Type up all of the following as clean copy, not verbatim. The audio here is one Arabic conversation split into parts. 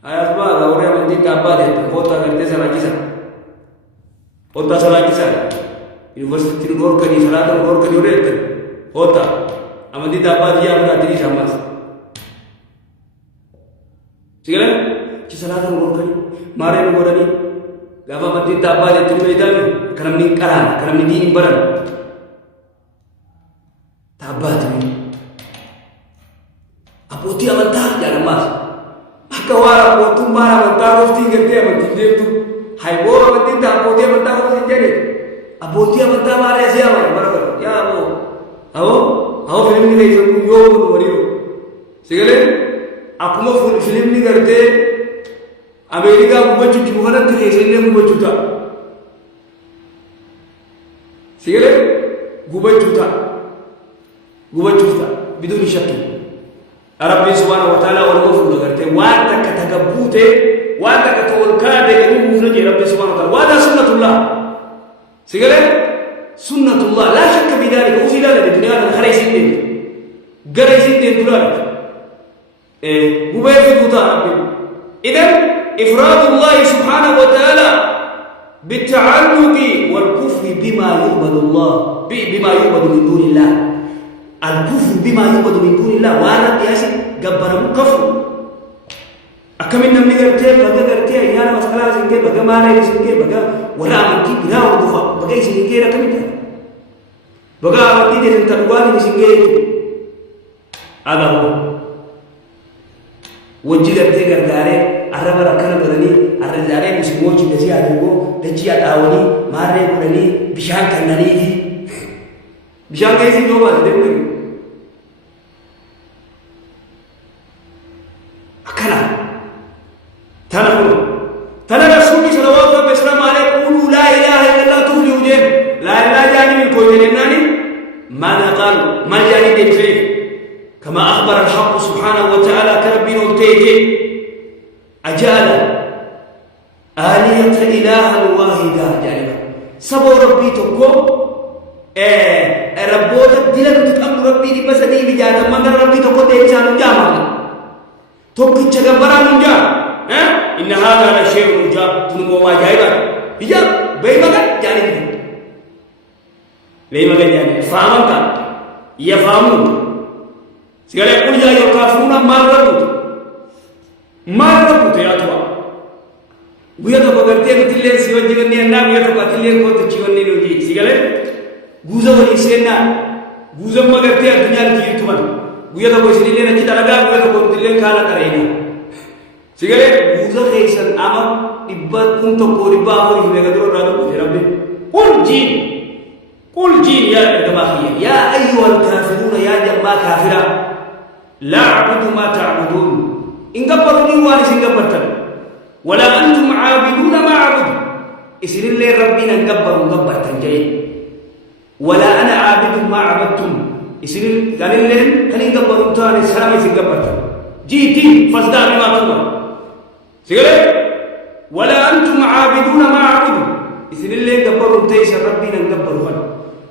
ayat ba la ore man di tabba de hota garte sala kisa hota sala kisa university gor kani salata gor kani ore hota amadi tabba dia amra diri shamas sigale ci salata gor kani mare no gorani gaba madi tabba de tume dami karam ni karan karam ni dini baran tabba tumi apoti amanta jangan mas akawara potum bara manta rosti gerte amati tu hai bo amati ta apoti amanta rosti jere apoti amanta mare ase amai barabar ya abo film ni kai yo yo wariyo sigale akuma film ni garte amerika buba chuti buhana tu esenne buba chuta sigale buba chuta biduni shakki Rabbi subhanahu wa ta'ala wal ghafur garte wata katagabute wata katawalkade ruhu naji Rabbi subhanahu wa ta'ala wada sunnatullah sigale sunnatullah la shakka bidalika ufila la dunya al kharaisin din garaisin din dular mubayyin buta Rabbi idan ifradullah subhanahu wa ta'ala بالتعلق والكفر بما يعبد الله بما يعبد من دون الله الكفر بما يعبد من دون الله وانا قياس جبر كفر اكمن من غيرته بغا غيرته يانا مسخلا سنگه بغا مانا سنگه بغا ولا امتي بلا ودفا بغا سنگه ركمت بغا امتي دي تنوالي سنگه هذا هو وجي غيرته غرداري عرب ركن بدني الرجال مسموج دجي ادغو دجي اداوني ماري بدني بشان كنني بشان كيسي جوبا دمي تنا رسول صلوات الله وسلم عليه قولوا لا اله الا الله تفلحوا جيم لا اله جاني من كل جناني ماذا قال ما جاني بالخير كما اخبر الحق سبحانه وتعالى كربي نوتيجي اجال آلية إله واحدة جانبا سبو ربي تكو ربوت دلن تكام ربي دي بسدي بجاتا مگر ربي تكو ديشان جاما توكي چگبرا نجا إن هذا لشيء مجاب تنمو ما جايبا إجاب بيمغا جانب بيمغا جانب فهمك يفهمون سيقال يقول يا يكافرون ما ربط يا توا ويا تو بغرتي بتلين سيون جيغني انا ويا تو بتلين كو تشيوني نوجي سيقال غوزا ولي سينا غوزا مغرتي الدنيا تي تو ويا تو بسني لنا كي تلغا ويا تو بتلين كانا كرينا سيقال غوزا خيسن اما ibad kunto ko riba ko hinaga do rado rabbi qul jin ya jama'a ya ayyuhal kafirun ya jama'a kafira la a'budu ma ta'budun inga paruni wani singa patta wala antum aabiduna ma a'budu isrin li rabbina gabbaru gabbatan jay wala ana aabidu ma a'badtum isrin galillen kan gabbaru tani salami singa patta jiti fasda bima tuba sigale ولا أنتم عابدون ما أعبد إذن الله قبروا تيس ربنا قبروا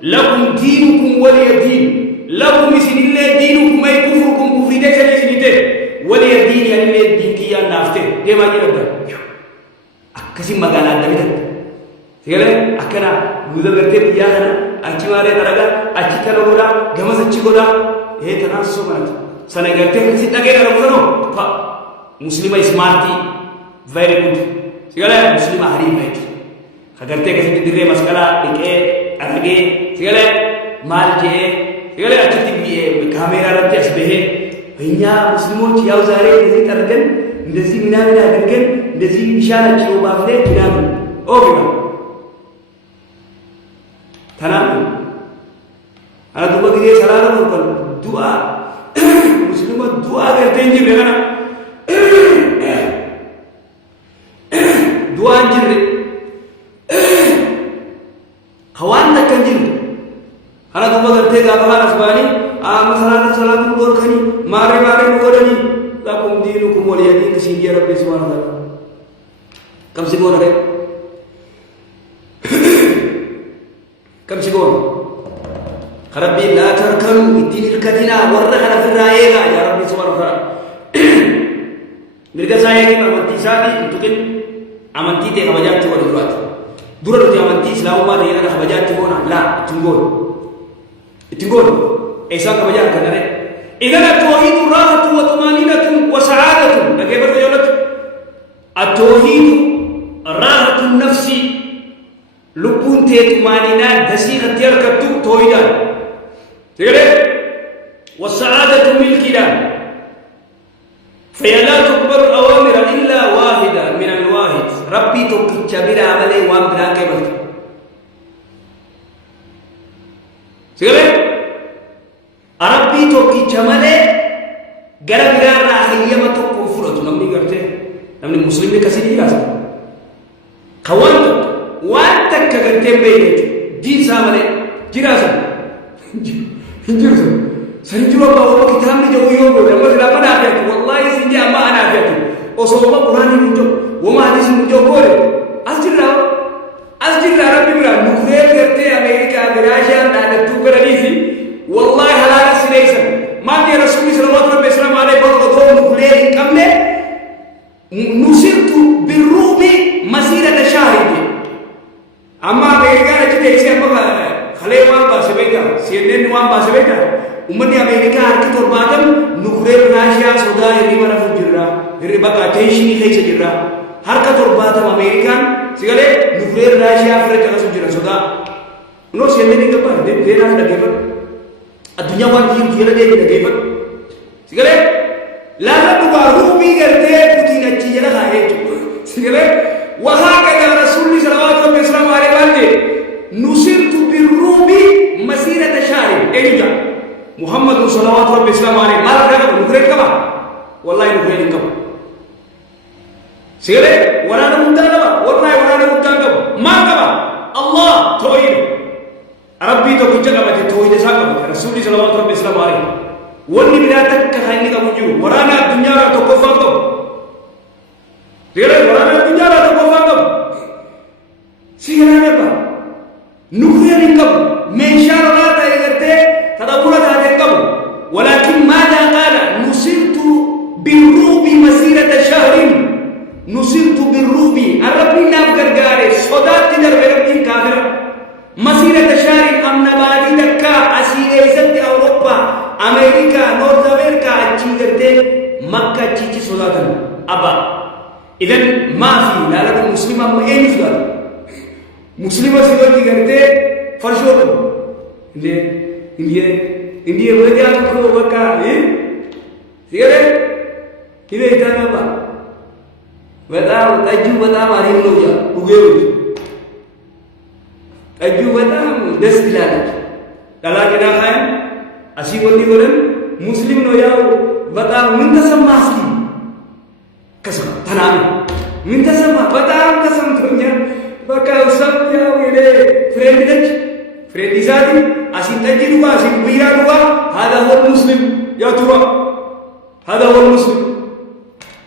لكم دينكم ولي دين لكم إذن الله دينكم أي كفركم كفر ديس الإسنته ولي دين يعني الله الدين كي نافته دي ما جرب أكسي مقالات دمتا سيقول أكنا يوضا برتب ياهنا أكي ماري ترغا أكي كالوغا غمس أكيكودا هي تناسو مات سنغرتب كسي تغير رمضانو مسلمة إسمارتي very good sigala muslim ahli bait khagarte ke sidire maskala dike arage sigala mal je sigala achiti bi kamera rabte asbehe hinya muslimon yaw zare ndezi targen ndezi minamina targen ndezi bishara chiyo bafle tinam okay tanam ana duba gide salala ko dua muslimo dua karte nji begana duaan jirre kawanna kan jirre hala duba garte ga bahar asbani masalatu salatu gor khani mare godani lakum dinukum waliyadin singi rabbi subhanahu wa ta'ala kam sigona re kam sigona rabbi la tarkanu idin irkatina warra khana fi ra'ayga ya rabbi subhanahu wa ta'ala mirga saayee amantii isaatii hin tuqin amantii ta'e kabajaatti wal duraati dura nuti amantii islaamummaa ta'e kana kabajaatti goona laa ittiin goonu eesaan kabajaa akka dare idan at-tawhiidu raahatun wa tumaaninatun wa sa'aadatun dhaggeeffatu jaalatu at-tawhiidu raahatun nafsi lubbuun ta'e tumaaninaa dasiirratti harkattu tooyidaan sigale wa sa'aadatu milkiidhaan فلا تقبل الأوامر إلا واحدة من الواحد ربي توكيتش بلا عملي وان بلا كيبت سيقولي ربي توكيتش مالي غير بلا راحية ما توقف فرط نمني قرته نمني مسلم كسيدي لازم خوان وانت كغرتين بيت دين سامالي جراسم جراسم سنجروا بابا كتاب جو يوم لما سلام أنا أبيك والله سنجي أما أنا أبيك وصوما قرآن منجو وما حديث منجو قول أسجل ربي برا نخيل کرتے أمريكا براشا نانا توقر نيسي والله حلال سليسا ما دي رسول صلى الله عليه وسلم عليه برغضون نخيل كمنا نصرت بالروم مسيرة شهر أما أمريكا نجد إيسي أما خليه وان باسبيتا سيدن وان باسبيتا ummati Amerikaa harki torbaatam nukureer raashiyaa sodaa hirriba rafu jirra hirriba attentionii keessa jirra harka torbaatam Amerikaan sigalee nukureer raashiyaa fira caqasu jira sodaa noo seenneen hin gabbaan deebiinaaf dhaggeeffadhu addunyaa waan jiru jala deebi dhaggeeffadhu sigalee laala dhugaa ruubii gartee Putiin achi jala kaa'ee sigalee wahaa qadaa rasuulli salawaatu rabbi islaamu alayhi waan jedhe nusirtu birruubi masiirata shahrin eenyuja محمد صلوات ربي السلام عليه ما رأيك نكرر كما والله نكرر كما سيره ولا نمتنبا والله ولا نمتنبا ما كما الله توحيد ربي تو كجا كما توحيد ساكم رسول صلوات ربي السلام عليه واللي بلا تك خايني كما جو ورانا الدنيا لا تكفاكم سيره ورانا الدنيا لا تكفاكم سيره نبا نكرر كما من شاء الله تيغرته تدبر هذا ولكن ماذا قال نصرت بالروب مسيرة شهر نصرت بالروب الرب نافقر قال صدات تدر بربين كافرة مسيرة شهر أمنا بادي دكا أسيغة إزت أوروبا أمريكا نورث أمريكا أجيغرتين مكة جيجي صدات أبا إذن ما في لا لك مسلمة مهين صدات مسلمة صدات جيغرتين فرشوكم India boleh aku bakal, siapa? Kita itu apa? Betul, taju betul hari ini je, bukan? Taju betul, 10 bulan. Kalau kita kan, asyik boleh Muslim noya betul minta sama asli, kasam tanam, minta sama betul kasam tuanya, bakal sampai ini friend isadi. أسين تجدوا أسين بيرانوا هذا هو المسلم يا ترى هذا هو المسلم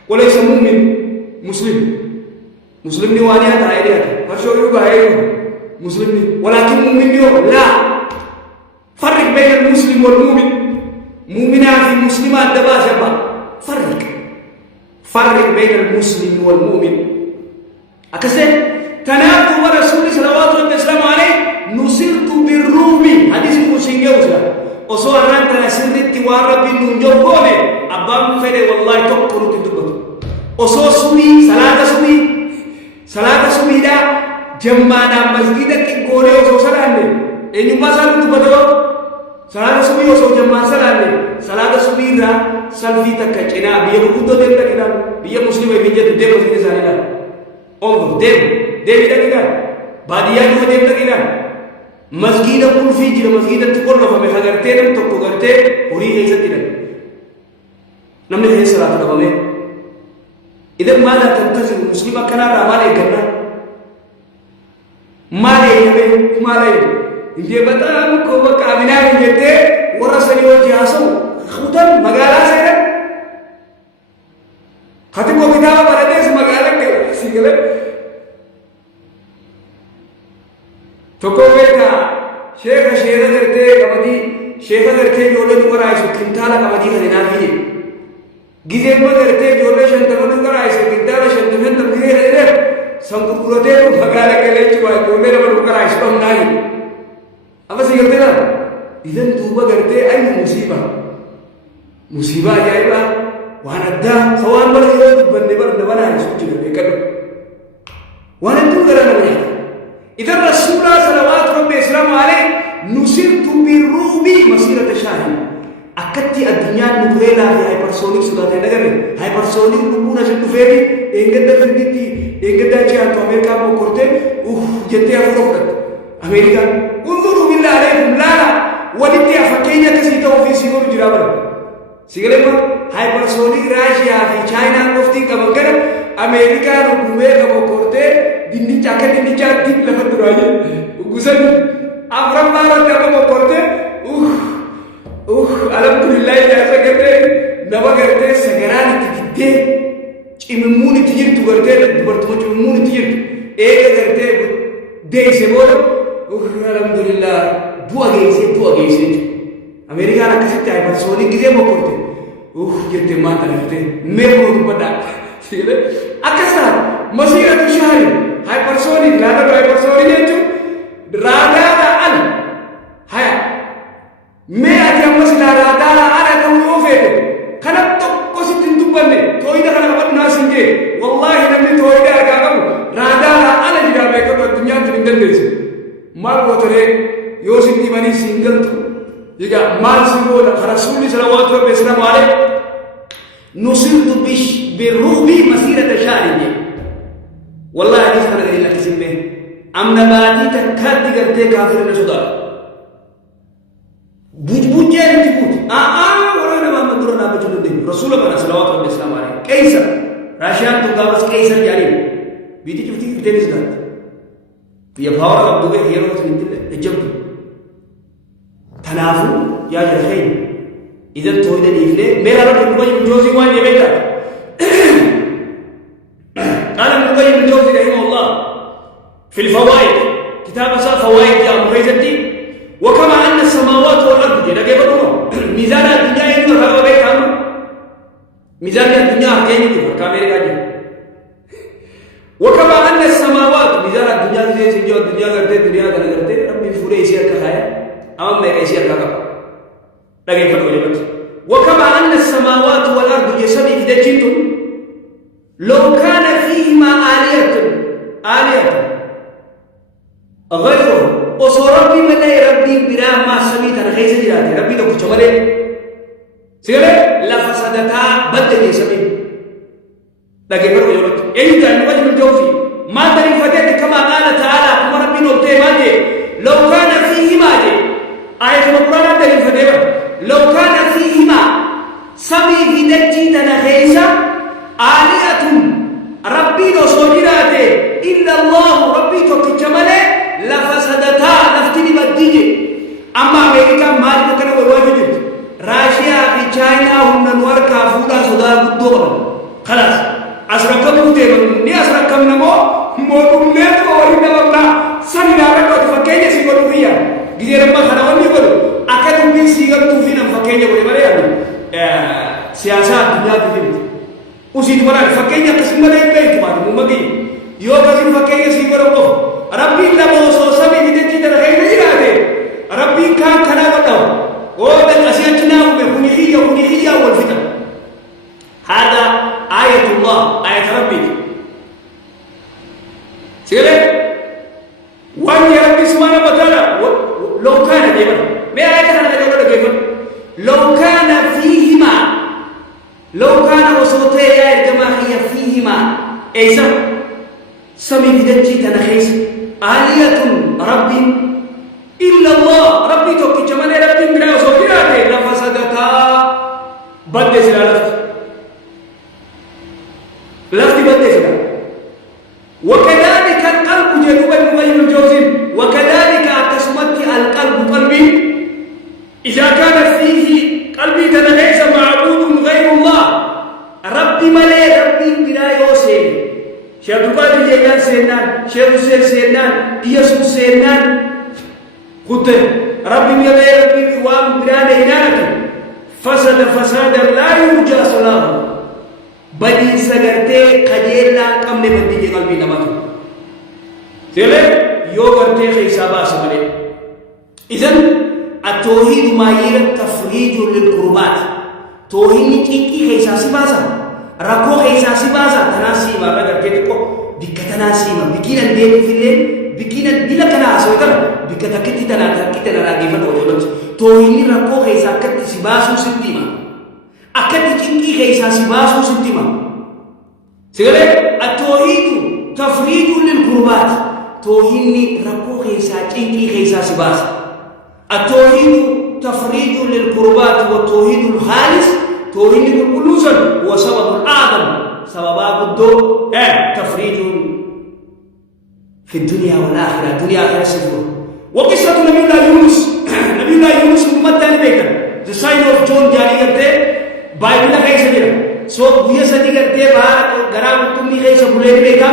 وليس مؤمن مسلم نواني هذا هايلات هالشو يبغى هايلو مسلم ولكن مؤمن يوم لا فرق بين المسلم والمؤمن مؤمنا في مسلمات دبا شبا فرق بين المسلم والمؤمن أكسر تناقض ورسول صلوات الله وسلامه عليه نصرت بالروم حديث مسنجوزا وصو أران تنسرت وارب ننجوكوني أبام فده والله تقروا تدبط وصو صلاة سوي دا جمعنا مسجدك كوري وصو سلاني إني ما سلام تبطو صلاة سوي وصو جمع سلاني صلاة سوي دا سلفي تكتنا بيه بقودو دم تكنا بيه مسلم بيجة دم مسجد سالنا انظر دم تكنا باديان هو دم تكنا مسجد كل في جل مسجد تقول له فمه هجرتي نم تقول هجرتي هوري هي ستينا نمني هي صلاة تبامه إذا ماذا تنتظر مسلم كنا رامالي كنا مالي إنجي بتأم كوبا كامينا إنجته ورسالي وجهاسو خدام مغالا سيدا خاتم وكتابة بردس مغالا كلا سيكلا تكوّيتا شيخ درتي كمدي شيخ درتي يولد ورايسو كنتالا كمدي خدنا فيه جزء ما درتي جولة شنطة من كرايس كنتارا شنطة من تمدير هذا سانكروتيرو فقالك ليش جوا جولة من كرايس بام ناي أما سيقولنا إذا توبة درتي أي مصيبة جايبة وانا دا سواء برد بندي بنا يسوع بكذا وانا تقول أنا وياه إذا الرسول صلوات ربي السلام عليه نصرت بالرعب مسيرة شهر أكتي الدنيا نقولها في هايبرسونيك سوداء نجمة هايبرسونيك نقولنا شنو فيري إنجدا فندتي إنجدا جاء تو أمريكا بوكورتي جتة أفريقيا أمريكا انظروا بالله عليكم لا ولدي أفكينا كسيتا في سينور جرابر سيغلما هايبرسونيك راشيا في تشاينا نفتي كمان أمريكا نقولها بوكورتي dindi cakap dip lepas tu aja. Ugusan Abraham barat apa mau korte? Alhamdulillah jasa kerte. Nawa kerte sekarang kita immun tijir tu kerte bertemu immun tijir. Kerte deh sebor. Alhamdulillah dua gaisi. Amerika nak kasih tay bersoni kita mau korte. Kerte mata kerte. Mereka tu pada. Sila akasar masih ada syahri. Hypersonic, hypersonic itu radar an, hai. Mereka yang masih radar an itu mufid. Karena tu kosi tentu bande. Toida karena apa nasinge. Wallahi nabi toida agakmu. Radar an juga mereka berdunia tertinggal desi. Mal botore yosin di mana single tu. Jika mal single karena Rasul sallallahu alaihi wasallam nusirtu birrubi masirah syahri. والله حديث أنا قليل لك سمه أم نباتي تكاد قرتي كافر النسودار بوج جاي بوج ورانا ما مدرنا بجنود دين رسول الله صلى الله عليه وسلم كيسر راشيان تقابس كيسر جاري بيتي شفتي في دينس قال في فاور عبدوه هيرو سنتي الجبل تنافو يا جرحين إذا تويدا نيفلي ميرا رب المبين جوزي وان يبيتا قال ابن القيم الجوزي رحمه الله في الفوائد كتاب صار فوائد يا مخيزتي وكما أن السماوات والأرض جدا كيف تقولون ميزان الدنيا ينظر هذا بيت عمر ميزان الدنيا هكذا ينظر كاميرا جدا وكما أن السماوات ميزان الدنيا زي سنجو الدنيا کرتے ربي فوري إسير كخايا أمام ما إسير كخايا لا كيف تقولون وكما أن السماوات والأرض جسدي كده جنتم لو كان فيهما آلية غيره وصوربي من ربي برا ما سميت أنا خيسة جراتي ربي لو كتشمله سيقول لفسدتا بدل يسمين لكن فرق يقول إيه كان وجه الجوزي ما تري فتاة كما قال تعالى كما ربي نبتي ماجي لو كان فيهما آية القرآن تري فتاة لو كان فيهما سمي في دجي تنخيسة آلية ربي لو صدراته إلا الله ربي تكتمله لفسدتا نفتني بديجي أما أمريكا مالك كنا وواجد راشيا في تشاينا هم نوار كافودا سودا بدور خلاص أسرقهم تيمون ني أسرقهم نمو موتهم نيتو ورينا بابنا سني نارك وتفكيني سيقولوا فيها جزيرة ما خلاوني يقولوا أكيد من سيقول توفينا فكيني يقولوا مريم سياسات الدنيا تفهم usi tu mana fakirnya kesimbangan itu cuma mungkin yoga sih fakirnya sih berapa Rabbi la mau sosok ini kita dah kayak ni ada Rabbi kan kana betul oh dan asyik cina bunyiya wal fitan هذا آية الله آية ربي سيره وان يا ربي سبحانه وتعالى لو كان جيبا ما آية هذا جيبا لو كان فيهما لو كان وصوتي يا الجماعية فيهما أيضا سمي بدجي تنخيس آلية ربي إلا الله ربي توكي جمال ربي بلا وصوتي راته لفسدتا بدي سلا لفتي بدي سلا وكذلك القلب جنوب المبين الجوزين وكذلك تسمت القلب قلبي إذا كان فيه قلبي تنخيس معبود غير الله ربي ملي ربي بلا يوسين شيخ القادر جيلان سينان شيخ حسين سينان يسوع سينان قلت ربي ملي ربي بوام بلا نينان فسد فسادا لا يرجى صلاحه بدي سجرتي خجيلا كم نبدي قلبي نماتو سيله يو غرتي خيسابا سمالي إذن التوحيد ما يرى تفريج للقربات توحيد نتيكي خيساسي بازا ركو خيساسي بازا تناسي ما غرتي تكو بكتنا سيما بكينا دين في الليل بكينا ديلا كنا أسويتر بكتا كتي تنا كتنا راجيفة وجبت توهيني ركو خيسا كتي سباسو ستيما أكتي كينكي خيسا سباسو ستيما سيغلي التوحيد تفريج للقربات توهيني ركو خيسا كينكي خيسا سباس التوحيد تفريج للقربات والتوحيد الخالص توهيني بالقلوزا هو سبب الأعظم سببات الدو تفريج في الدنيا والآخرة الدنيا آخرة سفر وقصة نبي الله يونس نبي الله يونس ممتع بيتا the sign of John جاري करते बाइबल का कैसे दिया सो ये सदी करते बाहर गराम तुम्ही कैसे भूले नहीं देखा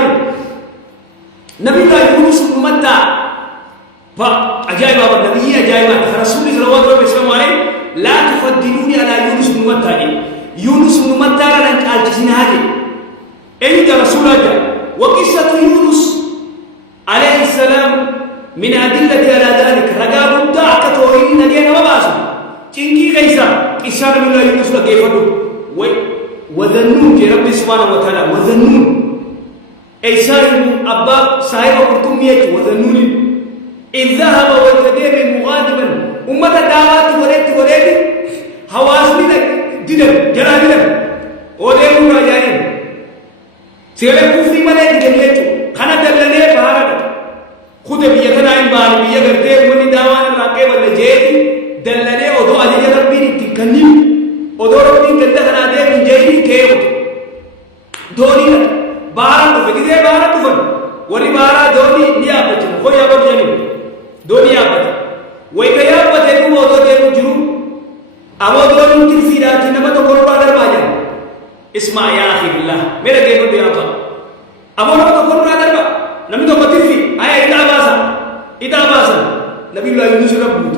नबी الله يونس ممتع فأجايب أبو النبي أجايب رسول الله صلى الله عليه وسلم لا تفضلوني على يونس ممتع يونس ممتع لأنك الجزينة هذه إنك رسول الله وقصة يونس عليه السلام من أدلة على ذلك رجاب الدعك توهين نجينا وباسم تنكي غيسا إشارة من الله يونس كيف وذنون رب سبحانه وتعالى وذنون أي صاحب أبا صاحب قرطمية وذنون إذ ذهب والتدير مغاضبا أمة دعوات ولد حواسني ديدر جرى ديدر ودير راجعين سيرة كفري ملك جميلته خنا دلنا بارك خود بيجنا إن بار بيجا کرتے مني داوان راكي ولا جيدي دلنا أودو أجي ربي نتكني أودو ربي كندا خنا ده من جيدي كيو دوني بارك فكذا بارك فن ولي بارا دوني نيا بتشن هو يا بتشني دوني يا بتش ويكيا بتشنو أودو ده مجرو أبو دوني كرسي راجي نما تو كورو بادر باجا اسمع يا أخي الله मेरे गेम में आता अब वो तो कौन राजा का नबी तो बतिफी आया इताबासा नबी ला यूनुस रब्बुत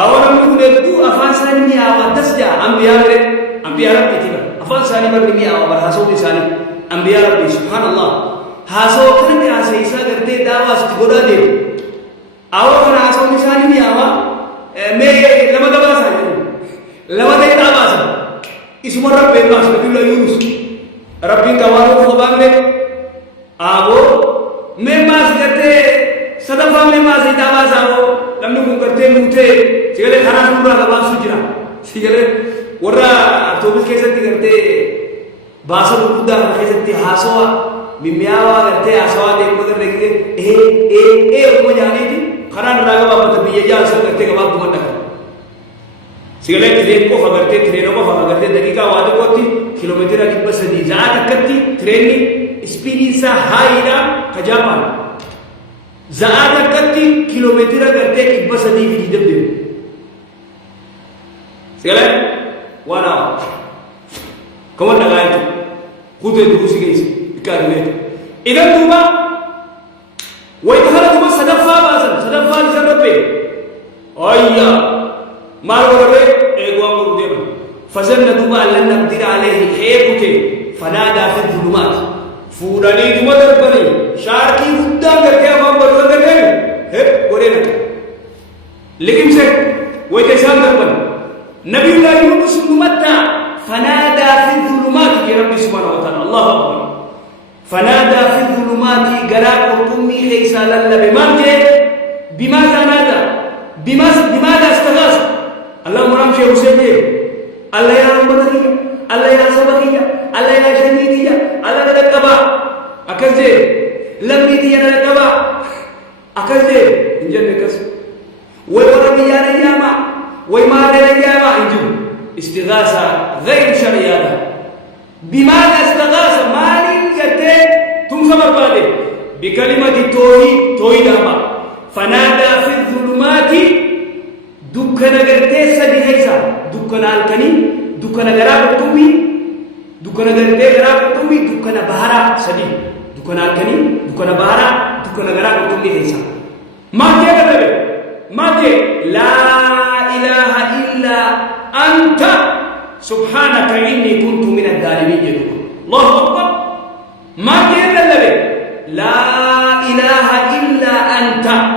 और नबी को तू अफांसानी में आवा 10 जा अंबिया रब्बी थी अफांसानी में भी आवा बरहासो भी सानी अंबिया रब्बी सुभान अल्लाह हासो करने आसे ऐसा करते दावा गोदा दे आओ कर हासो निशानी में आवा मैं लमा दबासा लमा दे दाबासा इस मर रब्बे मास नबी ला यूनुस रब्बी कवालो फबांगे आवो मैं मास करते सदफा में मास इताबास आवो लम्नु को करते मुते सिगले खाना सुरा का बात सुजरा सिगले वरा अतोबिस कैसे करते बासो कुदा कैसे हासो मिम्यावा करते आसवा दे मगर देखे ए उम जाने थी खाना रागा बाबा तब ये जा सब करते के बाद दुमन कर सिगले ट्रेन को खबरते ट्रेनों को खबरते दकीका वादे को थी किलोमीटर की बस दी ज़्यादा करती ट्रेन की स्पीड सा हाईरा खजामान ज़्यादा करती किलोमीटर करते की बस दी की जब दे सिगले वाला कौन लगाए थे खुद दूसरी गई इकार हुए इधर तुमा वो इधर तुमा सदफ़ा निशर पे आया मारो रबे एक वामर उदेवा फजल नदुमा लन नक़दीर अलैहि खेकुते फनादा फिल ज़ुलुमात फूरानी जुमदर पनी शारकी उद्दा करके हम बरवर करके है बोले ना लेकिन से वो कैसा करपन नबीउल्लाह यूनुस मुमत्ता फनादा फिल ज़ुलुमात के रब्बी सुब्हानहु व तआला अल्लाहु अकबर फनादा फिल ज़ुलुमात गरा को तुमी कैसा लल्ला बिमाज़ा नादा बिमाज़ा इस्तग़ास अल्लाह मुराम शेख हुसैन जी अल्लाह या बदरिया अल्लाह या सबरिया अल्लाह या शनीदिया अल्लाह या कबा अकज़े लम्बी दिया ना कबा अकज़े इंजन में कस वो रबिया ने जामा वो मारे ने जामा इंजन इस्तिग़ासा गैर शरइया बिमाज़ा इस्तग़ासा माली जते तुम समझ पाते बिकलिमति तौहीद आमा फनादा फिल ज़ुलुमाति दुःखन करते सदी हैसा दुःखन अलकनी दुःखन गरा तुम्ही दुःखन करते गरा तुम्ही दुःखन बहारा सदी दुःखन अलकनी दुःखन बहारा दुःखन गरा तुम्ही हैसा माते करते माते ला इलाहा इल्ला अंत सुब्हानका इन्नी कुन्तु मिनज़ ज़ालिमीन الله أكبر ما كيف لا إله إلا أنت